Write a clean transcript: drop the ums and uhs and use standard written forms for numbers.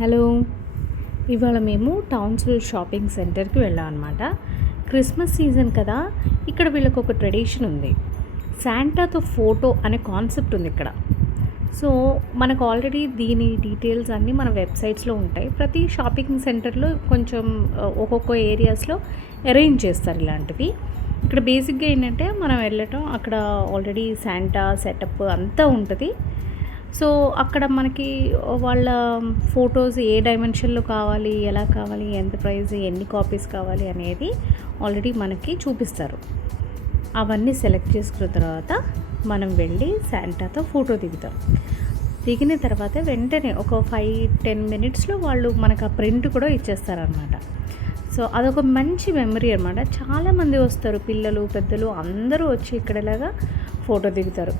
Hello, ఇవాళ మేము టౌన్స్విల్ shopping సెంటర్కి వెళ్ళాం అనమాట. క్రిస్మస్ సీజన్ కదా, ఇక్కడ వీళ్ళకి ఒక ట్రెడిషన్ ఉంది. శాంటాతో ఫోటో అనే కాన్సెప్ట్ ఉంది ఇక్కడ. సో మనకు ఆల్రెడీ దీని డీటెయిల్స్ అన్నీ మన వెబ్సైట్స్లో ఉంటాయి. ప్రతి షాపింగ్ సెంటర్లో కొంచెం ఒక్కొక్క ఏరియాస్లో అరేంజ్ చేస్తారు ఇలాంటివి. ఇక్కడ బేసిక్గా ఏంటంటే మనం వెళ్ళటం, అక్కడ ఆల్రెడీ శాంటా సెటప్ అంతా ఉంటుంది. సో అక్కడ మనకి వాళ్ళ ఫొటోస్ ఏ డైమెన్షన్లో కావాలి, ఎలా కావాలి, ఎంత ప్రైస్, ఎన్ని కాపీస్ కావాలి అనేది ఆల్రెడీ మనకి చూపిస్తారు. అవన్నీ సెలెక్ట్ చేసుకున్న తర్వాత మనం వెళ్ళి శాంటాతో ఫోటో దిగిన తర్వాత వెంటనే ఒక 5-10 మినిట్స్లో వాళ్ళు మనకు ఆ ప్రింట్ కూడా ఇచ్చేస్తారనమాట. సో అదొక మంచి మెమరీ అనమాట. చాలామంది వస్తారు, పిల్లలు పెద్దలు అందరూ వచ్చి ఇక్కడలాగా ఫోటో దిగుతారు.